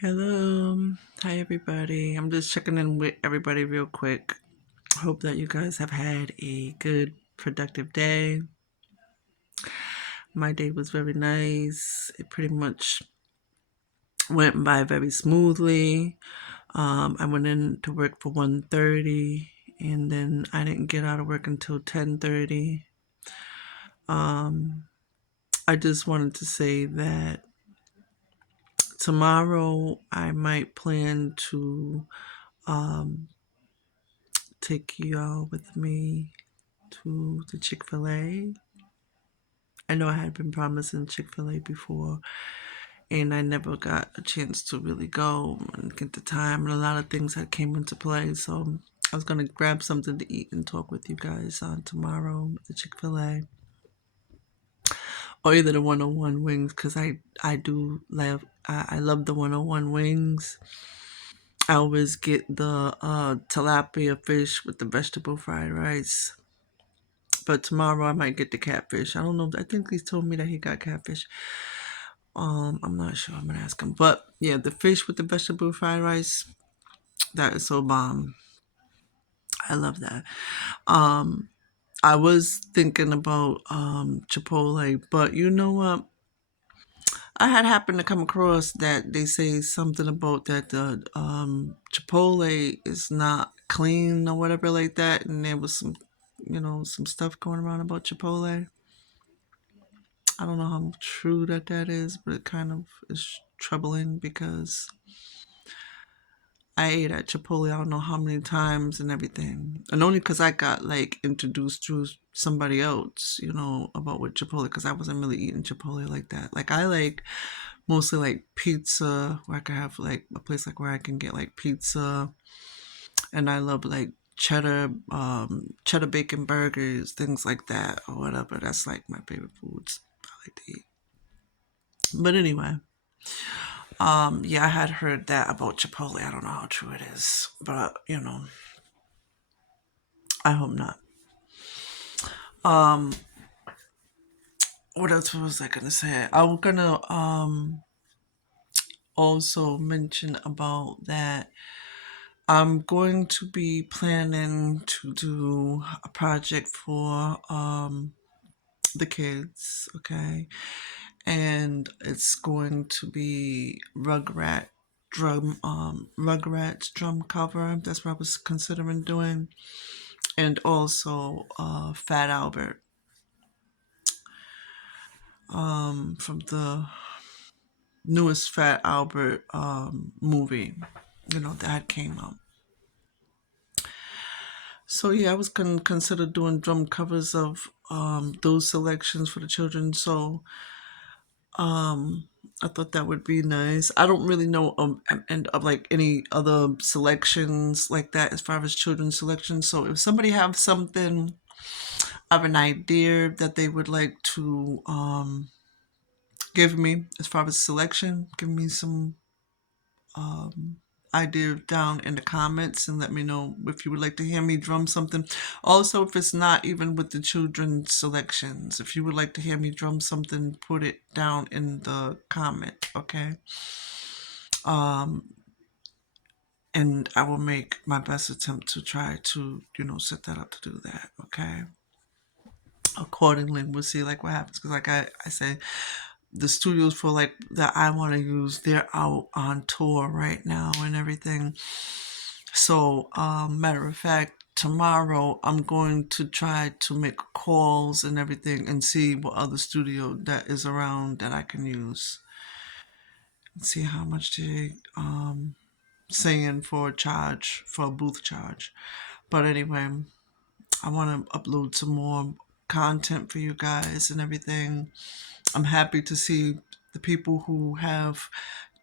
Hello. Hi, everybody. I'm just checking in with everybody real quick. Hope that you guys have had a good, productive day. My day was very nice. It pretty much went by very smoothly. I went in to work for 1:30, and then I didn't get out of work until 10:30. Um, I just wanted to say that tomorrow I might plan to um, take y'all with me to the Chick-fil-A. I know I had been promising Chick-fil-A before, and I never got a chance to really go and get the time, and a lot of things had came into play. So I was gonna grab something to eat and talk with you guys on tomorrow at the Chick-fil-A, or either the 101 wings, because I do love I love the 101 wings. I always get the tilapia fish with the vegetable fried rice. But tomorrow I might get the catfish. I don't know. I think he told me that he got catfish. I'm not sure. I'm gonna ask him. But yeah, the fish with the vegetable fried rice, that is so bomb. I love that. Um, I was thinking about Chipotle, but you know what? I had happened to come across that they say something about that the Chipotle is not clean or whatever like that, and there was some stuff going around about Chipotle. I don't know how true that is, but it kind of is troubling because I ate at Chipotle I don't know how many times and everything. And only because I got like introduced to somebody else, about with Chipotle because I wasn't really eating Chipotle like that. Like I like mostly like pizza where I can have like a place like where I can get like pizza, and I love like cheddar bacon burgers, things like that or whatever. That's like my favorite foods I like to eat. But anyway, yeah, I had heard that about Chipotle. I don't know how true it is, but I hope not. Um, what else was I gonna say? I was gonna also mention about that I'm going to be planning to do a project for the kids, okay? And it's going to be Rugrats drum cover. That's what I was considering doing. And also Fat Albert from the newest Fat Albert movie, that came out. So yeah, I was gonna consider doing drum covers of those selections for the children. So I thought that would be nice. I don't really know and of like any other selections like that as far as children's selections. So if somebody have something of an idea that they would like to give me as far as selection, give me some idea down in the comments and let me know if you would like to hear me drum something. Also, if it's not even with the children's selections, if you would like to hear me drum something, put it down in the comment, okay? And I will make my best attempt to try to, set that up to do that, okay? Accordingly, we'll see like what happens because like I say, the studios for like that I want to use, they're out on tour right now and everything. So, matter of fact, tomorrow I'm going to try to make calls and everything and see what other studio that is around that I can use. And see how much they saying for a charge, for a booth charge. But anyway, I want to upload some more content for you guys and everything. I'm happy to see the people who have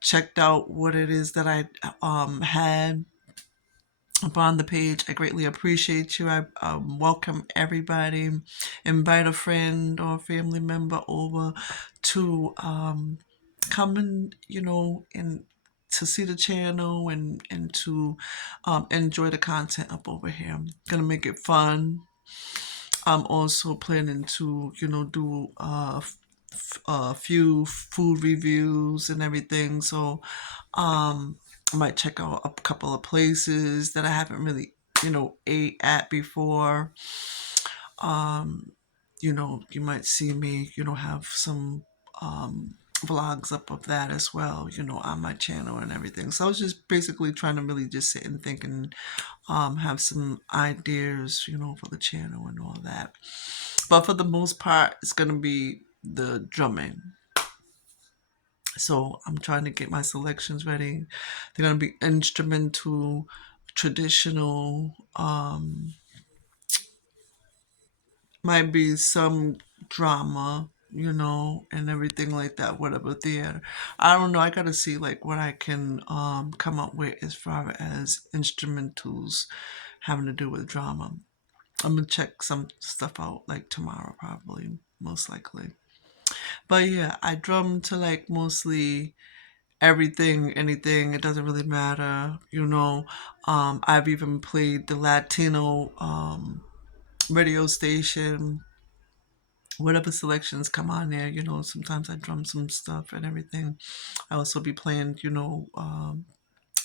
checked out what it is that I had upon the page. I greatly appreciate you. I welcome everybody. Invite a friend or family member over to come and and to see the channel and to enjoy the content up over here. I'm gonna make it fun. I'm also planning to do a few food reviews and everything. So I might check out a couple of places that I haven't really, ate at before. Um, you might see me, have some vlogs up of that as well, on my channel and everything. So I was just basically trying to really just sit and think and have some ideas, for the channel and all that. But for the most part, it's gonna be the drumming. So I'm trying to get my selections ready. They're gonna be instrumental, traditional, might be some drama, and everything like that, whatever theater. I don't know. I gotta see like what I can come up with as far as instrumentals having to do with drama. I'm gonna check some stuff out like tomorrow, probably, most likely. But yeah, I drum to like mostly everything, anything. It doesn't really matter, I've even played the Latino radio station. Whatever selections come on there, sometimes I drum some stuff and everything. I also be playing,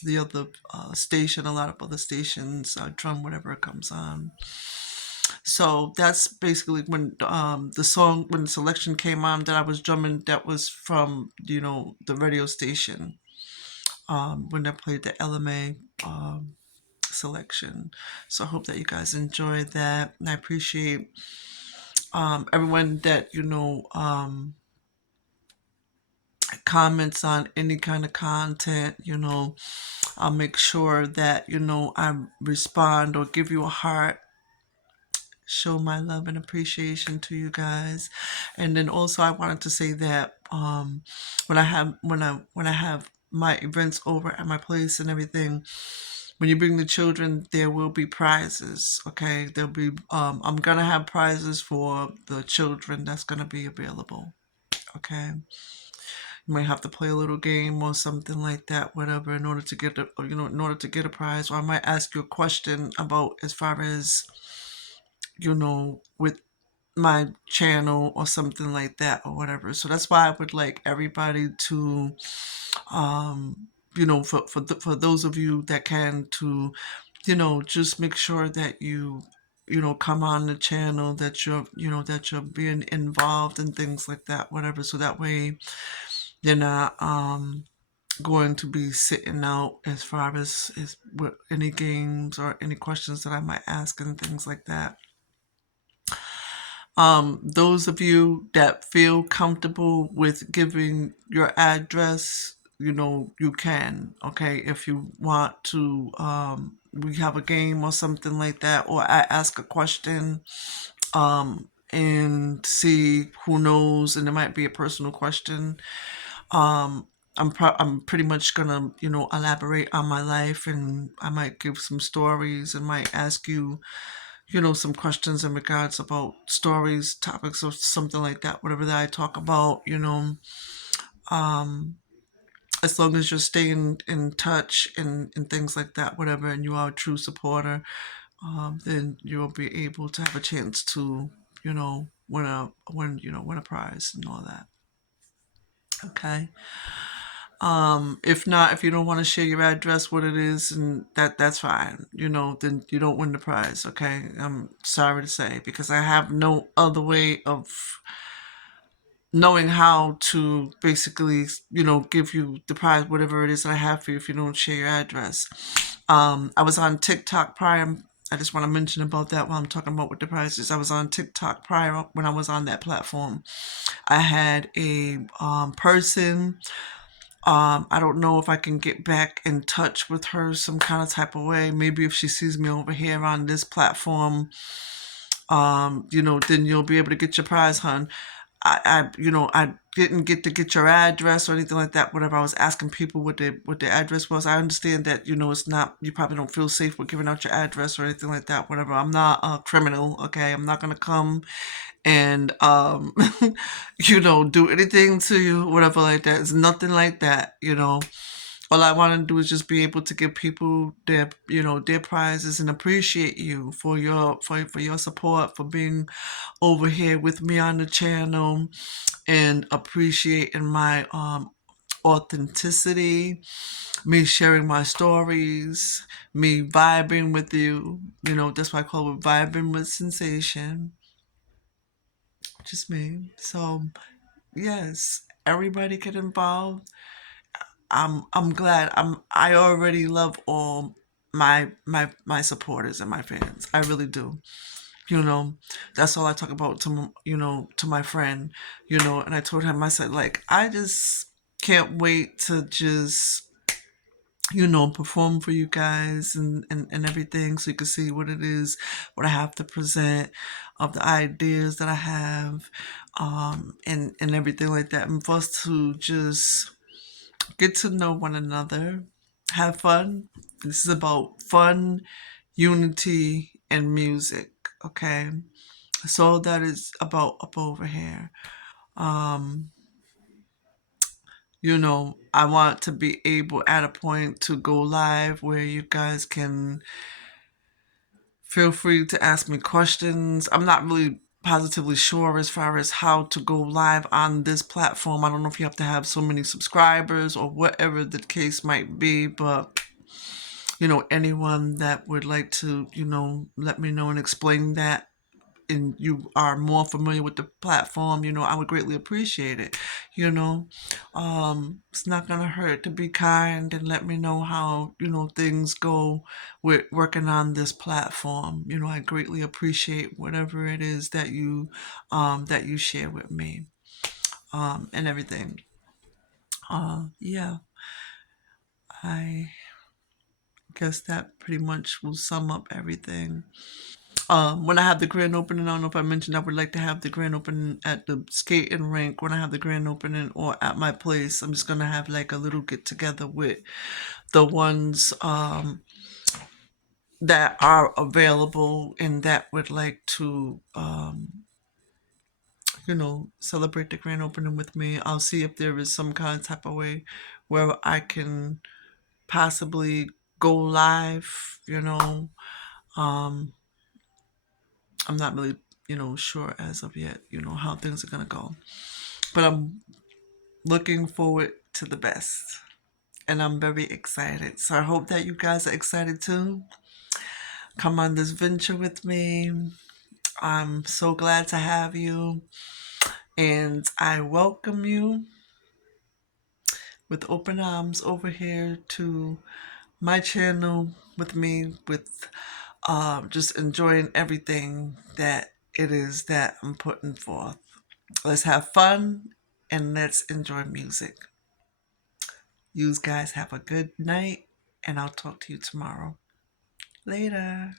the other station, a lot of other stations, drum whatever comes on. So that's basically when the song, when the selection came on that I was drumming, that was from, the radio station, when I played the LMA selection. So I hope that you guys enjoyed that. And I appreciate everyone that, comments on any kind of content. I'll make sure that, I respond or give you a heart, show my love and appreciation to you guys. And then also I wanted to say that when I have my events over at my place and everything, when you bring the children, there will be prizes. Okay, there'll be I'm gonna have prizes for the children that's gonna be available. Okay, you might have to play a little game or something like that, whatever, in order to get in order to get a prize. Or I might ask you a question about as far as, with my channel or something like that or whatever. So that's why I would like everybody to, for those of you that can, to, just make sure that you, come on the channel, that you're being involved and things like that, whatever. So that way you're not going to be sitting out as far as with any games or any questions that I might ask and things like that. Those of you that feel comfortable with giving your address, you can. Okay, if you want to, we have a game or something like that, or I ask a question, and see who knows, and it might be a personal question. I'm pretty much gonna, elaborate on my life, and I might give some stories and might ask you, some questions in regards about stories, topics, or something like that, whatever that I talk about, um, as long as you're staying in touch and things like that, whatever, and you are a true supporter, then you'll be able to have a chance to, win a prize and all that. Okay. If not, if you don't want to share your address, what it is, and that's fine. Then you don't win the prize. Okay. I'm sorry to say, because I have no other way of knowing how to basically, give you the prize, whatever it is that I have for you, if you don't share your address. I was on TikTok prior. I just want to mention about that while I'm talking about what the prizes. I was on TikTok prior when I was on that platform. I had a person. I don't know if I can get back in touch with her some kind of type of way. Maybe if she sees me over here on this platform, then you'll be able to get your prize, hun. I didn't get to get your address or anything like that. Whatever, I was asking people what the address was. I understand that, it's not, you probably don't feel safe with giving out your address or anything like that. Whatever. I'm not a criminal. Okay, I'm not gonna come and do anything to you, whatever like that. It's nothing like that. All I want to do is just be able to give people their, their prizes and appreciate you for your support, for being over here with me on the channel, and appreciating my authenticity, me sharing my stories, me vibing with you. That's why I call it vibing with sensation. Just me. So yes, everybody get involved. I'm glad. I already love all my supporters and my fans. I really do. You know, that's all I talk about to my friend, and I told him, I said, like, I just can't wait to just, perform for you guys and everything, so you can see what it is, what I have to present, of the ideas that I have, and everything like that. And for us to just get to know one another, have fun. This is about fun, unity, and music, okay? So that is about up over here. Um, I want to be able at a point to go live where you guys can feel free to ask me questions. I'm not really positively sure as far as how to go live on this platform. I don't know if you have to have so many subscribers or whatever the case might be, but anyone that would like to, let me know and explain that, and you are more familiar with the platform, I would greatly appreciate it. It's not gonna hurt to be kind and let me know how, things go with working on this platform. I greatly appreciate whatever it is that you share with me, and everything. Yeah, I guess that pretty much will sum up everything. When I have the grand opening, I don't know if I mentioned I would like to have the grand opening at the skating rink. When I have the grand opening, or at my place, I'm just gonna have like a little get together with the ones that are available and that would like to celebrate the grand opening with me. I'll see if there is some kind of type of way where I can possibly go live. Um, I'm not really, sure as of yet, how things are gonna go. But I'm looking forward to the best. And I'm very excited. So I hope that you guys are excited too. Come on this venture with me. I'm so glad to have you. And I welcome you with open arms over here to my channel with me, with just enjoying everything that it is that I'm putting forth. Let's have fun and let's enjoy music. You guys have a good night, and I'll talk to you tomorrow. Later.